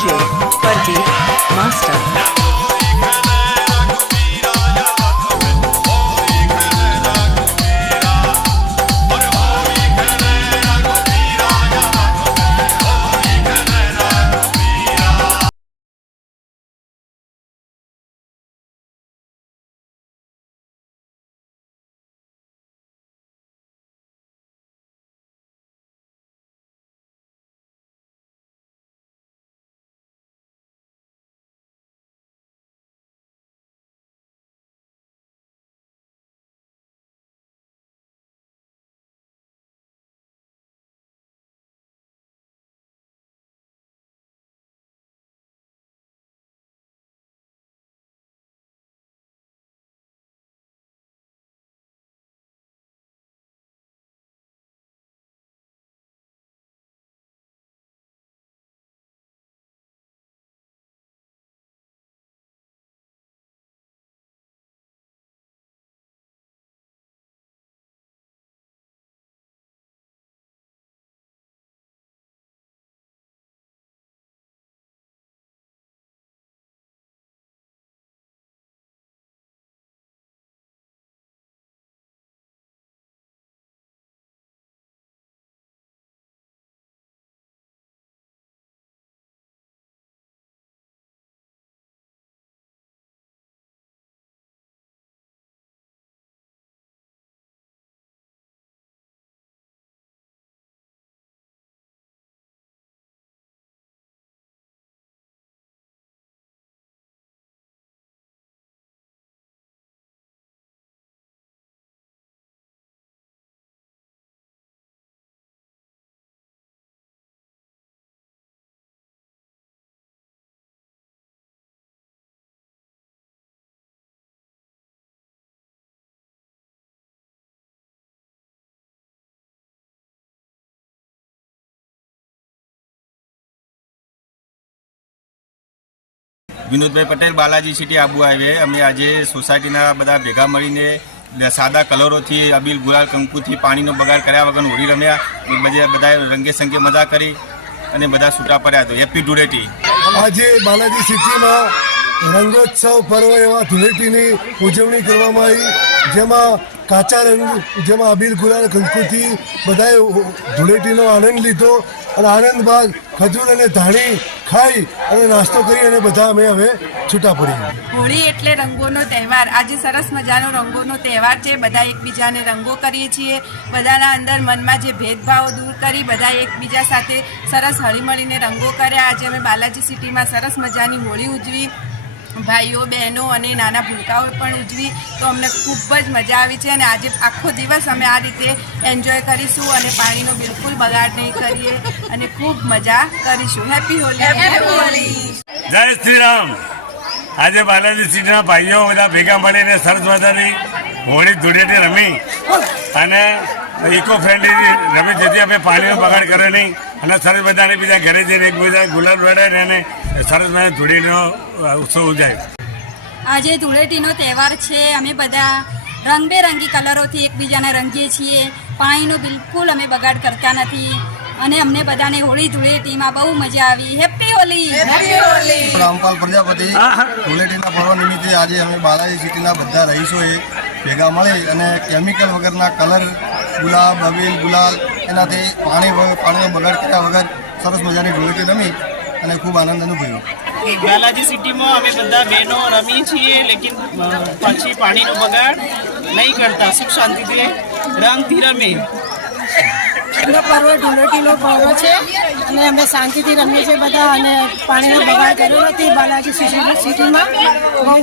DJ Pardeep Master. Vinodbhai Patel, Balaji city Abu highway. અમે આજે સોસાયટીના બધા ભેગા મળીને સાદા કલરોથી, અબીલ ગુલાલ કંકુથી પાણીનો બગાડ કર્યા વગર હોળી રમ્યા. એ બધા બધાએ રંગે સંગે મજા કરી અને બધા છૂટા પડ્યા હતા હેપી ધૂળેટી. આજે બાલાજી સિટીમાં રંગોત્સવ પર્વ એવા ધૂળેટીની ઉજવણી કરવામાં આવી, જેમાં કાચા રંગ જેમાં અબીલ ગુલાલ કંકુથી બધાએ ધૂળેટીનો આનંદ લીધો અને આનંદ બાદ ખજૂર અને ધાણી ખાઈ અને નાસ્તો કરી અને બધા અમે હવે છૂટા પડી. હોળી એટલે રંગોનો તહેવાર. આજે સરસ મજાનો રંગોનો તહેવાર છે. બધા એકબીજાને રંગો કરીએ છીએ. બધાના અંદર મનમાં જે ભેદભાવો દૂર કરી બધા એકબીજા સાથે સરસ હળીમળીને રંગો કર્યા. આજે અમે બાલાજી સિટીમાં સરસ મજાની હોળી ઉજવી. ભાઈઓ બહેનો અને નાના ભૂલકાઓ પણ ઉજવી તો અમને ખૂબ જ મજા આવી છે અને આજે આખો દિવસ અમે આ રીતે એન્જોય કરીશું અને પાણીનો બિલકુલ બગાડ નહીં કરીએ અને ખૂબ મજા કરીશું. હેપી હોલી જય શ્રી રામ આજે બાલાજી સિટીના ભાઈઓ બધા ભેગા મળીને સરસ મજાની હોળી ધૂળેટી રમી. અને ઇકો ફ્રેન્ડલી રમી જેથી અમે પાણીનો બગાડ કર્યો નહીં. અને સરસ બધાને બીજા ઘરે જઈને એકબીજા ગુલાબ વડાય અને સરસ મજા ધૂળેટીનો ઉત્સવ ઉજાય આજે ધૂળેટીનો તહેવાર છે. અમે બધા રંગબેરંગી કલરોથી એકબીજાને રંગીએ છીએ. પાણીનો બિલકુલ અમે બગાડ કરતા નથી. અને અમને બધાને હોળી ધૂળેટીમાં બહુ મજા આવી. હેપી હોલી! રામપાલ પ્રજાપતિ ધૂળેટીના પર્વ નિમિત્તે આજે અમે બાલાજી સિટીના બધા રહીશોએ ભેગા મળી અને કેમિકલ વગરના કલર ગુલાબ અબીલ ગુલાલ એનાથી પાણી વગર પાણીનો બગાડ કર્યા વગર સરસ મજાની ઢોલકી રમી અને ખૂબ આનંદ અનુભવ્યો. બાલાજી સિટીમાં અમે બધા બહેનો રમી છીએ લેકિન પછી પાણીનો બગાડ નહીં કરતા. સુખ શાંતિથી રંગથી રમે. નો પર્વ ઢોલકીનો પર્વ છે અને અમે શાંતિથી રમીએ છીએ બધા અને પાણીનો બગાડ કર્યો નથી બાલાજી સિટી સિટીમાં. બહુ